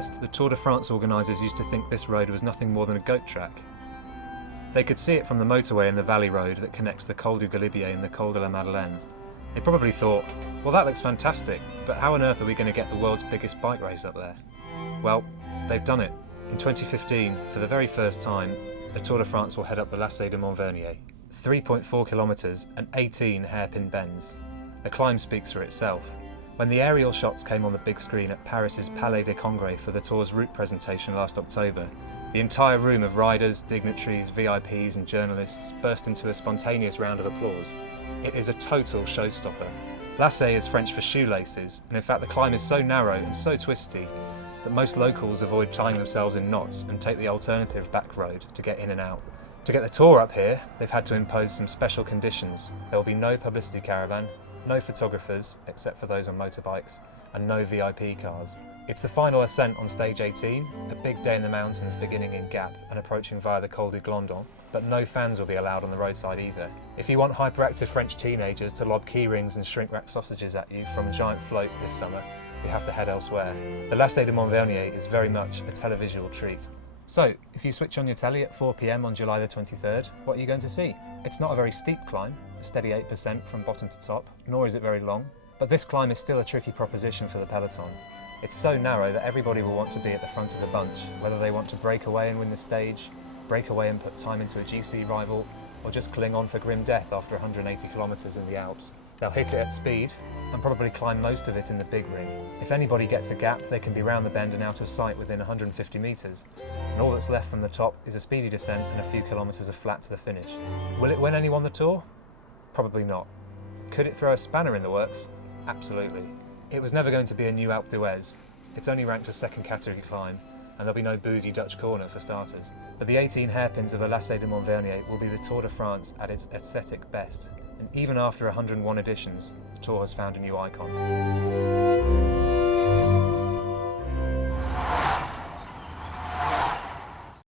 first, the Tour de France organisers used to think this road was nothing more than a goat track. They could see it from the motorway and the valley road that connects the Col du Galibier and the Col de la Madeleine. They probably thought, well, that looks fantastic, but how on earth are we going to get the world's biggest bike race up there? Well, they've done it. In 2015, for the very first time, the Tour de France will head up the Lacets de Montvernier. 3.4 kilometres and 18 hairpin bends. The climb speaks for itself. When the aerial shots came on the big screen at Paris's Palais des Congrès for the Tour's route presentation last October, the entire room of riders, dignitaries, VIPs and journalists burst into a spontaneous round of applause. It is a total showstopper. Lacet is French for shoelaces, and in fact the climb is so narrow and so twisty that most locals avoid tying themselves in knots and take the alternative back road to get in and out. To get the Tour up here, they've had to impose some special conditions. There will be no publicity caravan, no photographers, except for those on motorbikes, and no VIP cars. It's the final ascent on stage 18, a big day in the mountains beginning in Gap and approaching via the Col du Glandon, but no fans will be allowed on the roadside either. If you want hyperactive French teenagers to lob key rings and shrink-wrap sausages at you from a giant float this summer, you have to head elsewhere. The Lacets de Montvernier is very much a televisual treat. So, if you switch on your telly at 4 PM on July the 23rd, what are you going to see? It's not a very steep climb, a steady 8% from bottom to top, nor is it very long, but this climb is still a tricky proposition for the peloton. It's so narrow that everybody will want to be at the front of the bunch, whether they want to break away and win the stage, break away and put time into a GC rival, or just cling on for grim death after 180 kilometres in the Alps. They'll hit it at speed, and probably climb most of it in the big ring. If anybody gets a gap, they can be round the bend and out of sight within 150 metres, and all that's left from the top is a speedy descent and a few kilometres of flat to the finish. Will it win anyone the Tour? Probably not. Could it throw a spanner in the works? Absolutely. It was never going to be a new Alpe d'Huez. It's only ranked a second category climb, and there'll be no boozy Dutch corner for starters. But the 18 hairpins of the Lacets de Montvernier will be the Tour de France at its aesthetic best. And even after 101 editions, the Tour has found a new icon.